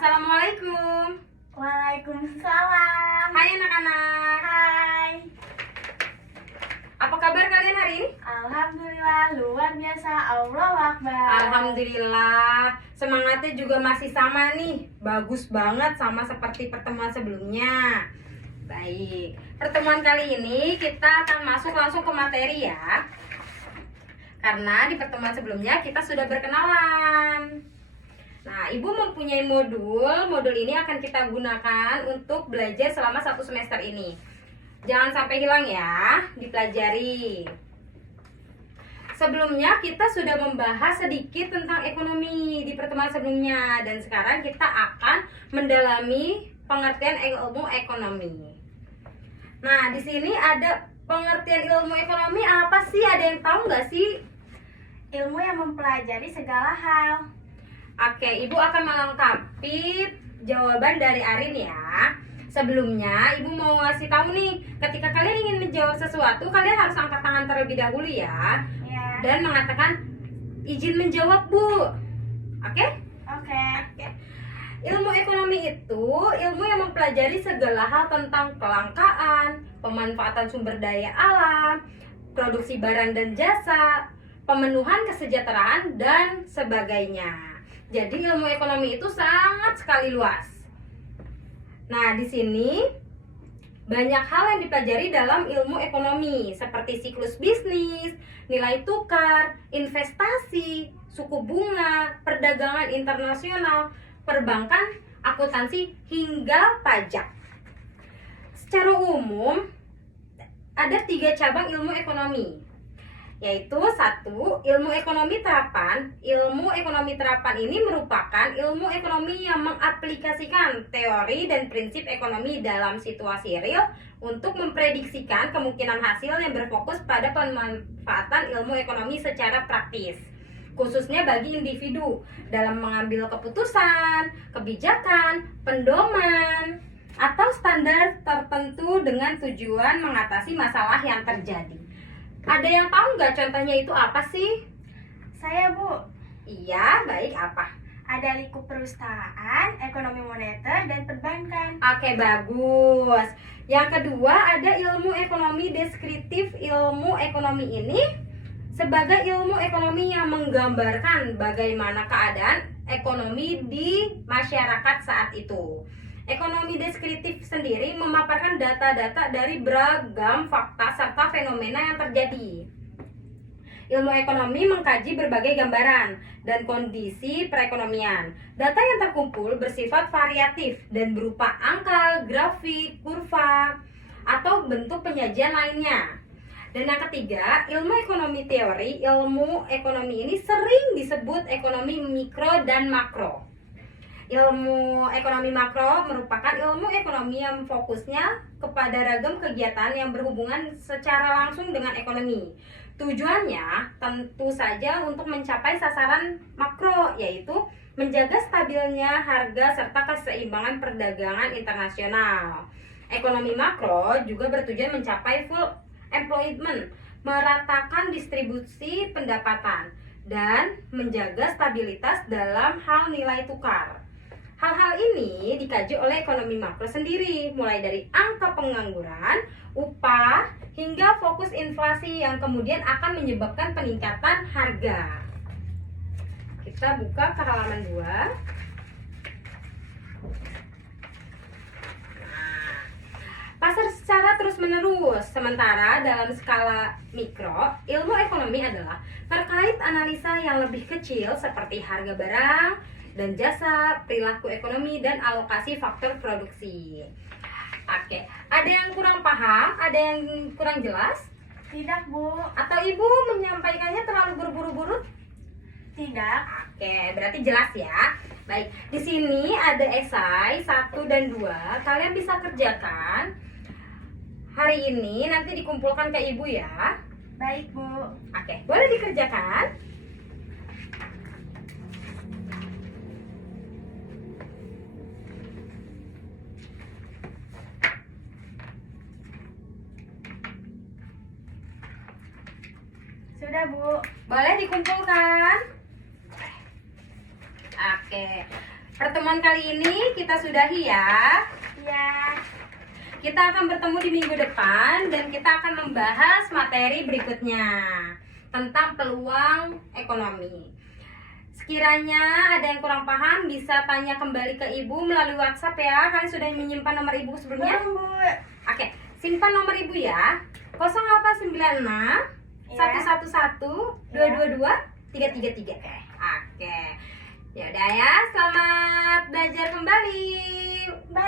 Assalamualaikum. Waalaikumsalam. Hai anak-anak. Hai. Apa kabar kalian hari ini? Alhamdulillah, luar biasa. Allahu Akbar. Alhamdulillah. Semangatnya juga masih sama nih. Bagus banget sama seperti pertemuan sebelumnya. Baik. Pertemuan kali ini kita akan masuk langsung ke materi ya. Karena di pertemuan sebelumnya kita sudah berkenalan. Nah, Ibu mempunyai modul ini akan kita gunakan untuk belajar selama 1 semester ini. Jangan sampai hilang ya, dipelajari. Sebelumnya kita sudah membahas sedikit tentang ekonomi di pertemuan sebelumnya. Dan sekarang kita akan mendalami pengertian ilmu ekonomi. Nah, di sini ada pengertian ilmu ekonomi apa sih? Ada yang tahu nggak sih? Ilmu yang mempelajari segala hal. Oke, Ibu akan melengkapi jawaban dari Arin ya. Sebelumnya, Ibu mau ngasih tahu nih, ketika kalian ingin menjawab sesuatu, kalian harus angkat tangan terlebih dahulu ya. Ya. Dan mengatakan izin menjawab, Bu. Oke? Oke. Ilmu ekonomi itu ilmu yang mempelajari segala hal tentang kelangkaan, pemanfaatan sumber daya alam, produksi barang dan jasa, pemenuhan kesejahteraan, dan sebagainya. Jadi ilmu ekonomi itu sangat sekali luas. Nah, di sini banyak hal yang dipelajari dalam ilmu ekonomi seperti siklus bisnis, nilai tukar, investasi, suku bunga, perdagangan internasional, perbankan, akuntansi, hingga pajak. Secara umum ada 3 cabang ilmu ekonomi, yaitu 1. Ilmu ekonomi terapan. Ilmu ekonomi terapan ini merupakan ilmu ekonomi yang mengaplikasikan teori dan prinsip ekonomi dalam situasi real untuk memprediksikan kemungkinan hasil yang berfokus pada pemanfaatan ilmu ekonomi secara praktis, khususnya bagi individu dalam mengambil keputusan, kebijakan, pedoman, atau standar tertentu dengan tujuan mengatasi masalah yang terjadi. Ada yang tahu nggak contohnya itu apa sih? Saya, Bu. Iya, baik, apa? Ada lingkup perusahaan, ekonomi moneter, dan perbankan. Oke, bagus. Yang kedua ada ilmu ekonomi deskriptif. Ilmu ekonomi ini sebagai ilmu ekonomi yang menggambarkan bagaimana keadaan ekonomi di masyarakat saat itu. Ekonomi deskriptif sendiri memaparkan data-data dari beragam fakta serta fenomena yang terjadi. Ilmu ekonomi mengkaji berbagai gambaran dan kondisi perekonomian. Data yang terkumpul bersifat variatif dan berupa angka, grafik, kurva, atau bentuk penyajian lainnya. Dan yang ketiga, ilmu ekonomi teori. Ilmu ekonomi ini sering disebut ekonomi mikro dan makro. Ilmu ekonomi makro merupakan ilmu ekonomi yang fokusnya kepada ragam kegiatan yang berhubungan secara langsung dengan ekonomi. Tujuannya tentu saja untuk mencapai sasaran makro, yaitu menjaga stabilnya harga serta keseimbangan perdagangan internasional. Ekonomi makro juga bertujuan mencapai full employment, meratakan distribusi pendapatan, dan menjaga stabilitas dalam hal nilai tukar. Hal-hal ini dikaji oleh ekonomi makro sendiri, mulai dari angka pengangguran, upah, hingga fokus inflasi yang kemudian akan menyebabkan peningkatan harga. Kita buka ke halaman 2. Pasar secara terus-menerus. Sementara dalam skala mikro, ilmu ekonomi adalah terkait analisa yang lebih kecil seperti harga barang dan jasa, perilaku ekonomi, dan alokasi faktor produksi. Oke, ada yang kurang paham? Ada yang kurang jelas? Tidak, Bu. Atau Ibu menyampaikannya terlalu berburu-buru? Tidak. Oke, berarti jelas ya. Baik, di sini ada esai 1 dan 2. Kalian bisa kerjakan hari ini, nanti dikumpulkan ke Ibu ya. Baik, Bu. Oke, boleh dikerjakan. Sudah, Bu. Boleh dikumpulkan. Oke. Pertemuan kali ini kita sudahi ya. Ya. Kita akan bertemu di minggu depan dan kita akan membahas materi berikutnya tentang peluang ekonomi. Sekiranya ada yang kurang paham bisa tanya kembali ke Ibu melalui WhatsApp ya. Kalian sudah menyimpan nomor Ibu sebelumnya? Belum, Bu. Oke, simpan nomor Ibu ya. 0896 111 222 333. Oke. Ya udah ya, selamat belajar kembali. Bye.